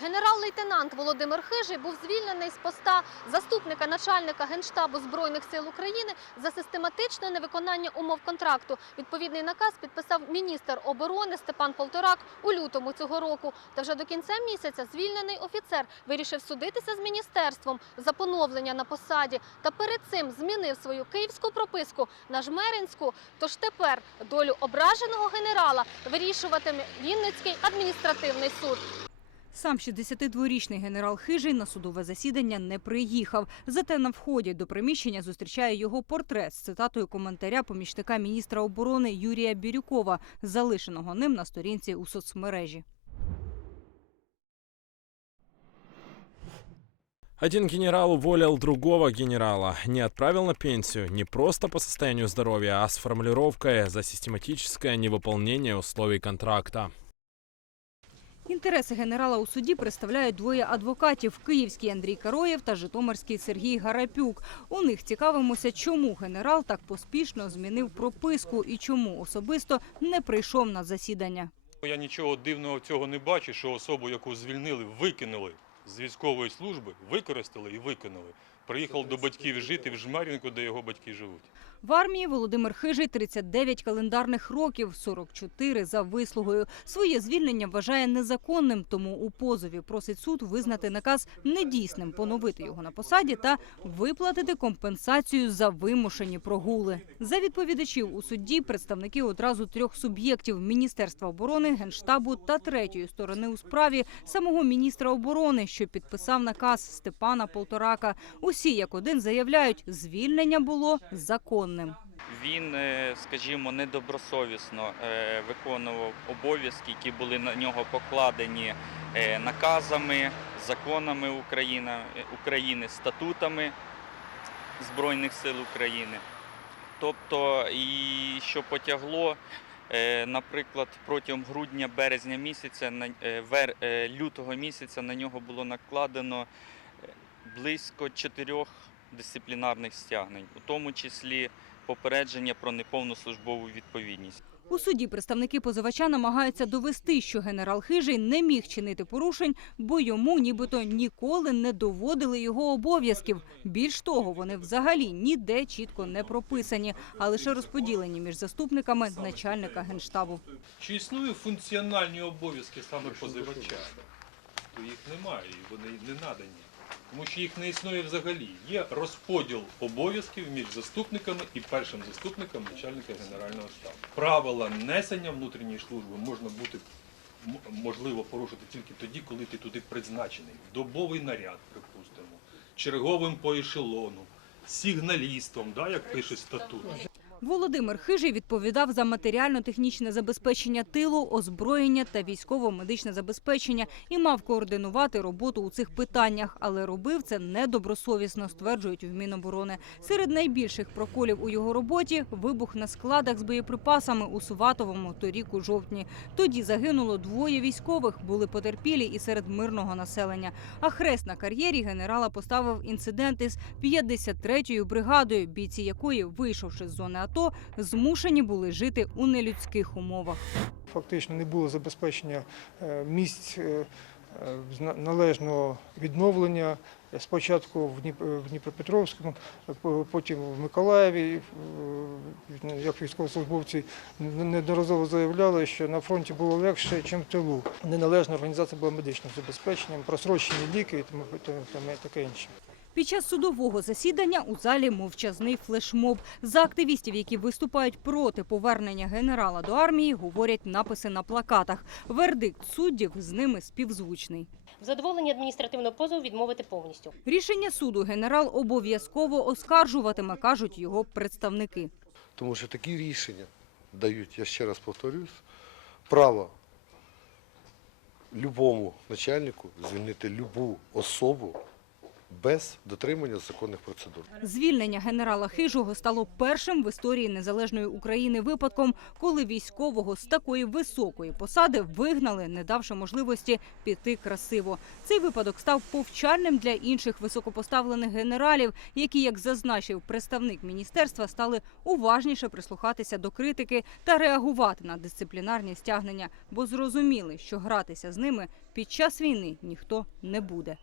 Генерал-лейтенант Володимир Хижий був звільнений з поста заступника начальника Генштабу Збройних сил України за систематичне невиконання умов контракту. Відповідний наказ підписав міністр оборони Степан Полторак у лютому цього року. Та вже до кінця місяця звільнений офіцер вирішив судитися з міністерством за поновлення на посаді та перед цим змінив свою київську прописку на жмеринську. Тож тепер долю ображеного генерала вирішуватиме Вінницький адміністративний суд. Сам 62-річний генерал Хижий на судове засідання не приїхав. Зате на вході до приміщення зустрічає його портрет з цитатою коментаря помічника міністра оборони Юрія Бірюкова, залишеного ним на сторінці у соцмережі. Один генерал уволил другого генерала, не отправил на пенсию не просто по состоянию здоровья, а с формулировкой за систематическое невыполнение условий контракта. Інтереси генерала у суді представляють двоє адвокатів – київський Андрій Кароєв та житомирський Сергій Гарапюк. У них цікавимося, чому генерал так поспішно змінив прописку і чому особисто не прийшов на засідання. Я нічого дивного цього не бачу, що особу, яку звільнили, викинули з військової служби, використали і викинули. Приїхав до батьків жити в Жмерінку, де його батьки живуть. В армії Володимир Хижий 39 календарних років, 44 за вислугою. Своє звільнення вважає незаконним, тому у позові просить суд визнати наказ недійсним, поновити його на посаді та виплатити компенсацію за вимушені прогули. За відповідачів у суді представники одразу трьох суб'єктів – Міністерства оборони, Генштабу та третьої сторони у справі самого міністра оборони, що підписав наказ Степана Полторака. Усі як один заявляють, звільнення було законним. Він, е, скажімо, недобросовісно е, виконував обов'язки, які були на нього покладені е, наказами, законами України, України, статутами Збройних сил України. Тобто, і що потягло, наприклад, протягом грудня-березня місяця, лютого місяця на нього було накладено близько чотирьох дисциплінарних стягнень, у тому числі попередження про неповну службову відповідність. У суді представники позивача намагаються довести, що генерал Хижий не міг чинити порушень, бо йому нібито ніколи не доводили його обов'язків. Більш того, вони взагалі ніде чітко не прописані, а лише розподілені між заступниками начальника генштабу. Чи існують функціональні обов'язки саме позивача? То їх немає, і вони не надані. Тому що їх не існує взагалі. Є розподіл обов'язків між заступниками і першим заступником начальника Генерального штабу. Правила несення внутрішньої служби можна бути можливо порушити тільки тоді, коли ти туди призначений. Добовий наряд, припустимо, черговим по ешелону, сигналістом, да, як пише статут. Володимир Хижий відповідав за матеріально-технічне забезпечення тилу, озброєння та військово-медичне забезпечення і мав координувати роботу у цих питаннях, але робив це недобросовісно, стверджують в Міноборони. Серед найбільших проколів у його роботі вибух на складах з боєприпасами у Сватовому торік у жовтні. Тоді загинуло двоє військових, були потерпілі і серед мирного населення. А хрест на кар'єрі генерала поставив інцидент із 53-ю бригадою, бійці якої, вийшовши з зони АТО, змушені були жити у нелюдських умовах. Фактично не було забезпечення е, місць е, е, належного відновлення. Спочатку в Дніпропетровському, потім в Миколаєві. Як військовослужбовці не- неодноразово заявляли, що на фронті було легше, ніж в тилу. Неналежна організація була медичним забезпеченням, просрочені ліки і таке інше. Під час судового засідання у залі мовчазний флешмоб. За активістів, які виступають проти повернення генерала до армії, говорять написи на плакатах. Вердикт суддів з ними співзвучний. В задоволенні адміністративного позову відмовити повністю. Рішення суду генерал обов'язково оскаржуватиме, кажуть його представники. Тому що такі рішення дають, я ще раз повторюсь, право любому начальнику звільнити любу особу без дотримання законних процедур. Звільнення генерала Хижого стало першим в історії незалежної України випадком, коли військового з такої високої посади вигнали, не давши можливості піти красиво. Цей випадок став повчальним для інших високопоставлених генералів, які, як зазначив представник міністерства, стали уважніше прислухатися до критики та реагувати на дисциплінарні стягнення, бо зрозуміли, що гратися з ними під час війни ніхто не буде.